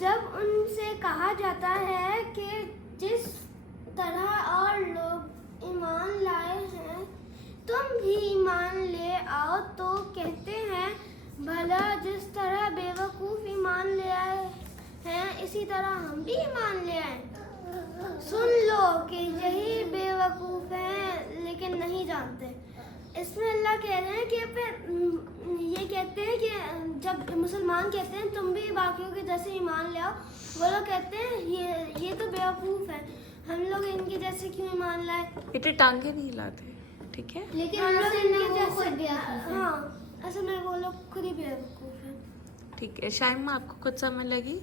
جب ان سے کہا جاتا ہے کہ جس طرح اور لوگ ایمان لائے ہیں تم بھی ایمان لے آؤ، تو کہتے ہیں بھلا جس طرح بے وقوف ایمان لے آئے ہیں اسی طرح ہم بھی ایمان لے آئیں۔ سن لو کہ یہی بے وقوف ہیں لیکن نہیں جانتے۔ اس میں اللہ کہہ رہے ہیں کہ پھر یہ کہتے ہیں کہ جب مسلمان کہتے ہیں تم بھی باقیوں کے جیسے ایمان لے آؤ، وہ لوگ کہتے ہیں یہ تو بے وقوف ہیں، ہم لوگ ان کے جیسے کیوں ایمان لائے؟ بیٹے ٹانگیں نہیں لاتے، ٹھیک ہے؟ لیکن ہم لوگ ان کے جیسے، ہاں اصل میں وہ لوگ خود ہی بے وقوف ہیں۔ ٹھیک ہے شائمہ، آپ کو کچھ سمجھ لگی؟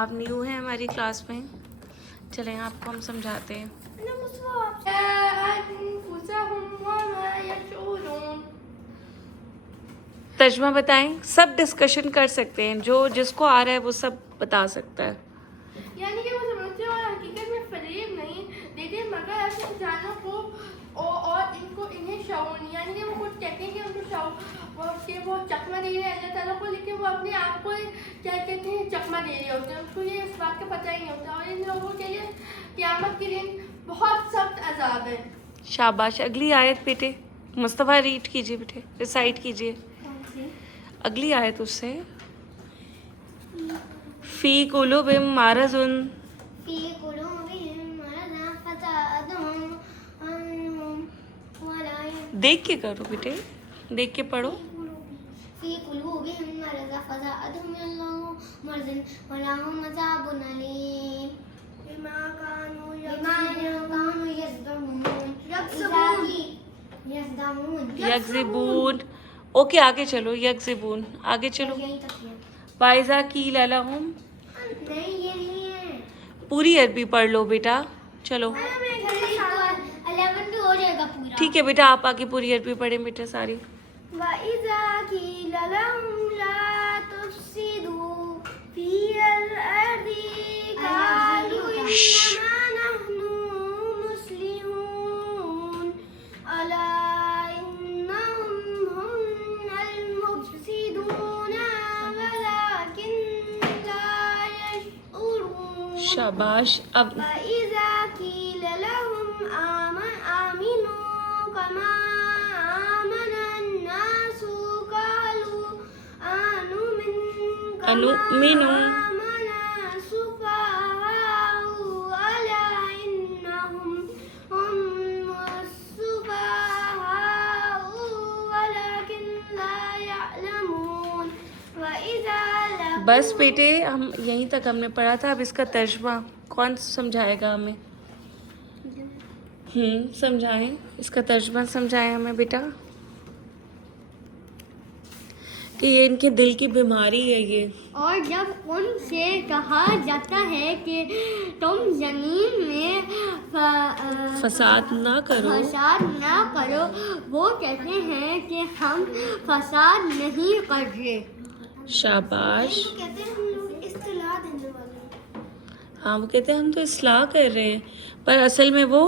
آپ نیو ہیں ہماری کلاس میں، چلیں آپ کو ہم سمجھاتے ہیں۔ ترجمہ بتائیں، سب ڈسکشن کر سکتے ہیں، جو جس کو آ رہا ہے وہ سب بتا سکتا ہے۔ یعنی کہ وہ سمجھتے اور حقیقت میں فریب نہیں دیتے مگر ایسے انسانوں کو اور ان کو انہیں شعور نہیں، یعنی کہ وہ خود کہتے ہیں کہ ان کو شعور کہ وہ چکمہ دے رہے ہیں اللہ تعالیٰ کو، لیکن وہ اپنے آپ کو کیا کہتے ہیں چکمہ دے رہے ہوتے ہیں، ان کو یہ اس بات کا پتہ ہی نہیں ہوتا، اور ان لوگوں کے لیے قیامت کے دن بہت سخت عذاب ہے۔ شاباش، اگلی آیت بیٹے مصطفیٰ ریڈ کیجیے، بیٹے ریسائٹ کیجیے اگلی آیت اس سے۔ فی قلوبہم مرض، فی قلوبہم مرض فزادہم عنہم ولا دیکھ کے کرو بیٹے، دیکھ کے پڑھو۔ فی قلوبہم مرض فزادہم مرض ولہم عذاب علیم بما کانوا یکذبون، اوکے آگے چلو، یکذبون آگے چلو۔ وَإِذَا قِیلَ لَهُمْ، نہیں یہ نہیں ہے، پوری عربی پڑھ لو بیٹا، چلو 11 بھی ہو جائے گا پورا۔ ٹھیک ہے بیٹا، آپ آگے پوری عربی پڑھیں بیٹا ساری۔ وَإِذَا قِيلَ لَهُمْ لَا تُفْسِدُوا فِي الْأَرْضِ قَالُوا إِنَّمَا نَحْنُ مُصْلِحُونَ أَلَا إِنَّهُمْ هُمُ الْمُفْسِدُونَ وَلَكِنْ لَا يَشْعُرُونَ۔ شاباش، اب وَإِذَا قِيلَ لَهُمْ آمِنُوا كَمَا آمَنَ النَّاسُ قَالُوا أَنُؤْمِنُ كَمَا آمَنَ السُّفَهَاءُ أَلَا إِنَّهُمْ هُمُ السُّفَهَاءُ وَلَكِنْ لَا يَعْلَمُونَ۔ وَإِذَا بس بیٹے ہم یہیں تک ہم نے پڑھا تھا، اب اس کا ترجمہ کون سمجھائے گا ہمیں؟ سمجھائیں، اس کا ترجمہ سمجھائیں ہمیں بیٹا، کہ یہ ان کے دل کی بیماری ہے یہ۔ اور جب ان سے کہا جاتا ہے کہ تم زمین میں فساد نہ کرو، وہ کہتے ہیں کہ ہم فساد نہیں کر رہے۔ شاباش، کہتے ہیں ہم لوگ اصطلاح دینے والے ہیں۔ ہاں وہ کہتے ہیں ہم تو اصلاح کر رہے ہیں، پر اصل میں وہ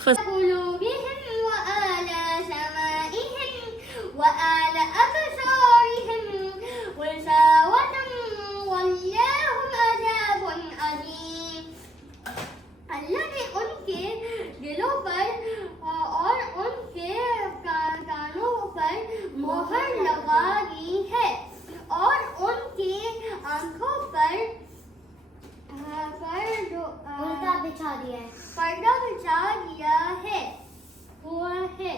قلوبهم وآل سمائهم وآل أبصارهم غشاوة ولهم عذاب عليم۔ اللہ نے ان کے دلوں پر اور ان کے کانوں پر مہر لگا دی ہے اور ان کی آنکھوں پر پردہ بچھا دیا ہے ہوا ہے،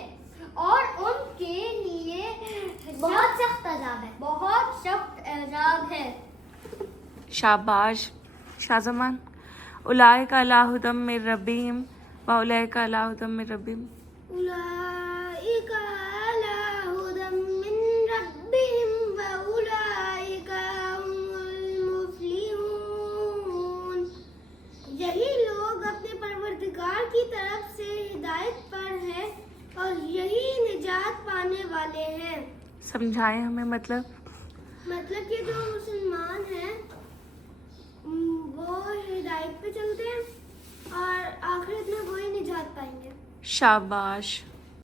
اور ان کے لیے بہت سخت عذاب ہے۔ شاباش شاہ زمان۔ اولئک علی ھدی من ربہم واولئک علی ھدی من ربہم، أولئك على هدى من ربهم وأولئك هم المفلحون۔ یہی لوگ اپنے پروردگار کی طرف سے ہدایت پر ہیں اور یہی نجات پانے والے ہیں۔ سمجھائیں ہمیں مطلب کہ جو مسلمان ہیں وہ ہدایت پہ چلتے ہیں اور آخرت میں وہی نجات پائیں گے۔ شاباش۔